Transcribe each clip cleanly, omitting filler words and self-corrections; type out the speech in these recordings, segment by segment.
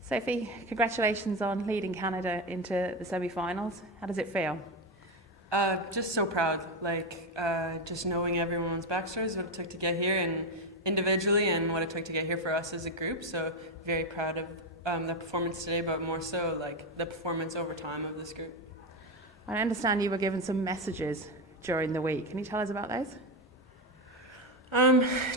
Sophie, congratulations on leading Canada into the semi-finals. How does it feel? Just so proud, just knowing everyone's backstories, what it took to get here, and individually, and what it took to get here for us as a group. So very proud of the performance today, but more so like the performance over time of this group. I understand you were given some messages during the week. Can you tell us about those?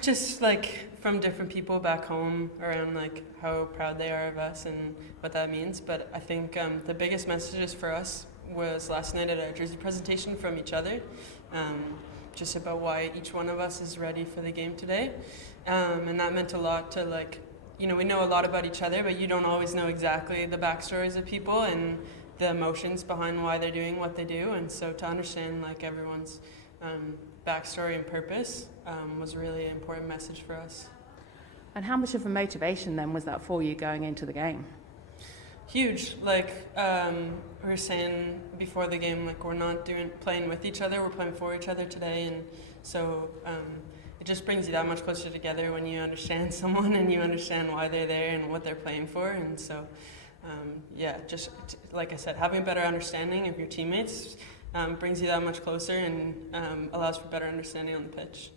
Just like from different people back home around like how proud they are of us and what that means. But I think the biggest messages for us was last night at our jersey presentation from each other, just about why each one of us is ready for the game today. And that meant a lot to we know a lot about each other, but you don't always know exactly the backstories of people and the emotions behind why they're doing what they do. And so to understand like everyone's backstory and purpose was a really important message for us. And how much of a motivation then was that for you going into the game? Huge. We were saying before the game, we're not playing with each other, we're playing for each other today, and so it just brings you that much closer together when you understand someone and you understand why they're there and what they're playing for. And so like I said, having a better understanding of your teammates brings you that much closer and allows for better understanding on the pitch.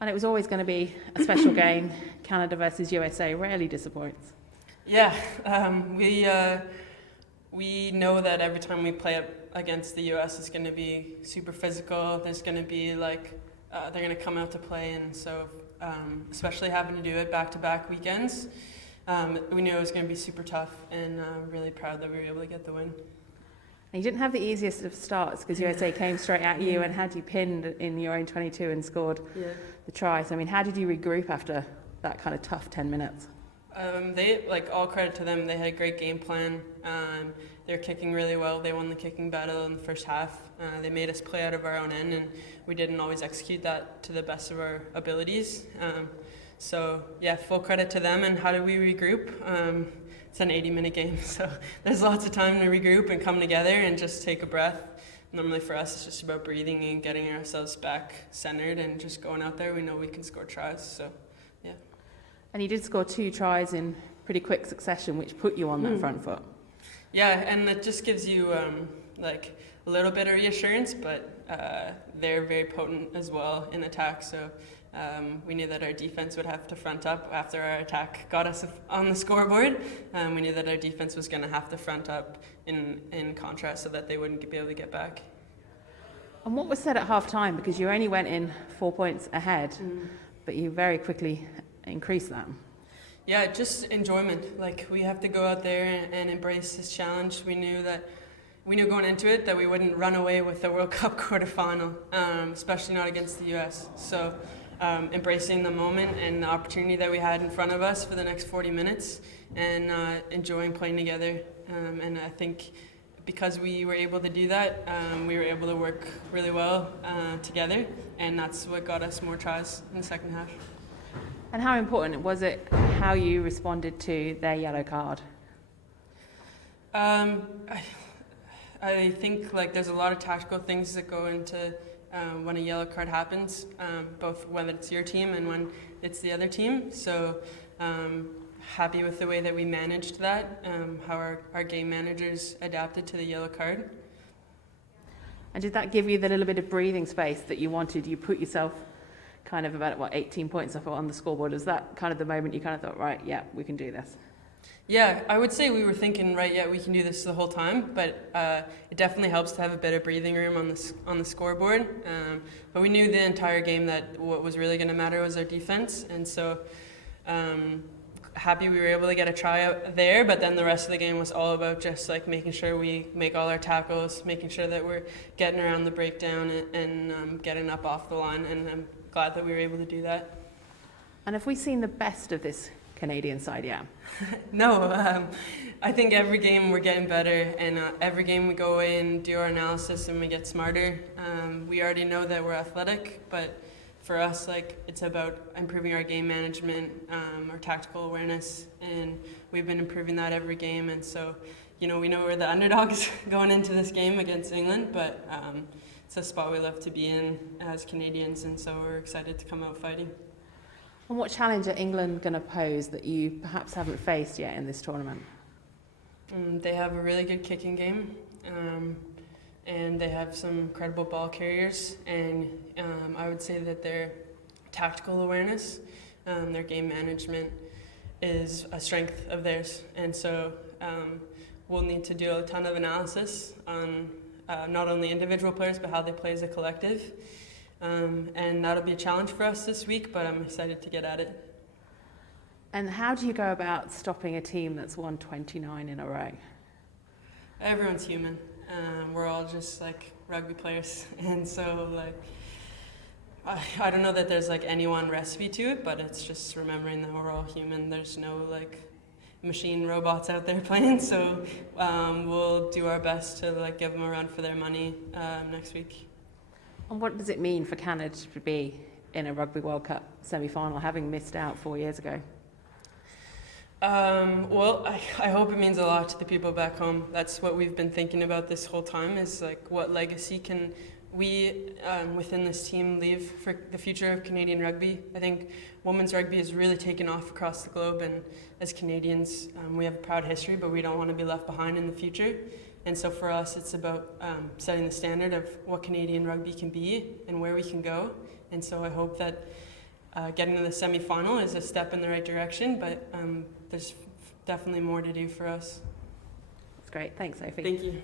And it was always going to be a special game. Canada versus USA rarely disappoints. Yeah, we know that every time we play up against the US, it's going to be super physical. There's going to be they're going to come out to play, and so especially having to do it back-to-back weekends, we knew it was going to be super tough, and really proud that we were able to get the win. And you didn't have the easiest of starts because USA came straight at you and had you pinned in your own 22 and scored the try. So, how did you regroup after that kind of tough 10 minutes? They all credit to them. They had a great game plan. They're kicking really well. They won the kicking battle in the first half. They made us play out of our own end, and we didn't always execute that to the best of our abilities. Full credit to them. And how did we regroup? It's an 80-minute game, so there's lots of time to regroup and come together and just take a breath. Normally for us, it's just about breathing and getting ourselves back centered and just going out there. We know we can score tries, so yeah. And you did score 2 tries in pretty quick succession, which put you on that front foot. Yeah, and it just gives you a little bit of reassurance, but they're very potent as well in attack. So we knew that our defense would have to front up after our attack got us on the scoreboard. We knew that our defense was going to have to front up in contrast so that they wouldn't be able to get back. And what was said at half-time? Because you only went in 4 points ahead, but you very quickly increased that. Yeah, just enjoyment. We have to go out there and embrace this challenge. We knew going into it that we wouldn't run away with the World Cup quarterfinal, especially not against the US. So embracing the moment and the opportunity that we had in front of us for the next 40 minutes and enjoying playing together. And I think because we were able to do that, we were able to work really well together, and that's what got us more tries in the second half. And how important was it how you responded to their yellow card? I think there's a lot of tactical things that go into when a yellow card happens, both when it's your team and when it's the other team. So happy with the way that we managed that, how our game managers adapted to the yellow card. And did that give you the little bit of breathing space that you wanted? You put yourself kind of about 18 points on the scoreboard. Was that kind of the moment you kind of thought, right, yeah, we can do this? Yeah, I would say we were thinking, right, yeah, we can do this the whole time, but it definitely helps to have a bit of breathing room on the scoreboard. But we knew the entire game that what was really going to matter was our defense, and so happy we were able to get a try out there, but then the rest of the game was all about just making sure we make all our tackles, making sure that we're getting around the breakdown and getting up off the line, and I'm glad that we were able to do that. And have we seen the best of this Canadian side yet? No, I think every game we're getting better, and every game we go in, do our analysis, and we get smarter. We already know that we're athletic, but for us, it's about improving our game management, our tactical awareness, and we've been improving that every game. And so, we know we're the underdogs going into this game against England, but it's a spot we love to be in as Canadians, and so we're excited to come out fighting. And what challenge are England going to pose that you perhaps haven't faced yet in this tournament? They have a really good kicking game, and they have some incredible ball carriers, and I would say that their tactical awareness, their game management is a strength of theirs, and so we'll need to do a ton of analysis on not only individual players but how they play as a collective, and that'll be a challenge for us this week, but I'm excited to get at it. And how do you go about stopping a team that's won 29 in a row? Everyone's human. We're all just like rugby players, and so like I don't know that there's like any one recipe to it, but it's just remembering that we're all human. There's no like machine robots out there playing, so we'll do our best to like give them a run for their money next week. And what does it mean for Canada to be in a Rugby World Cup semi-final, having missed out 4 years ago? Well, I hope it means a lot to the people back home. That's what we've been thinking about this whole time, is like what legacy can we within this team leave for the future of Canadian rugby. I think women's rugby has really taken off across the globe, and as Canadians we have a proud history, but we don't want to be left behind in the future. And so for us it's about setting the standard of what Canadian rugby can be and where we can go. And so I hope that getting to the semi-final is a step in the right direction, but there's definitely more to do for us. That's great. Thanks, Sophie. Thank you.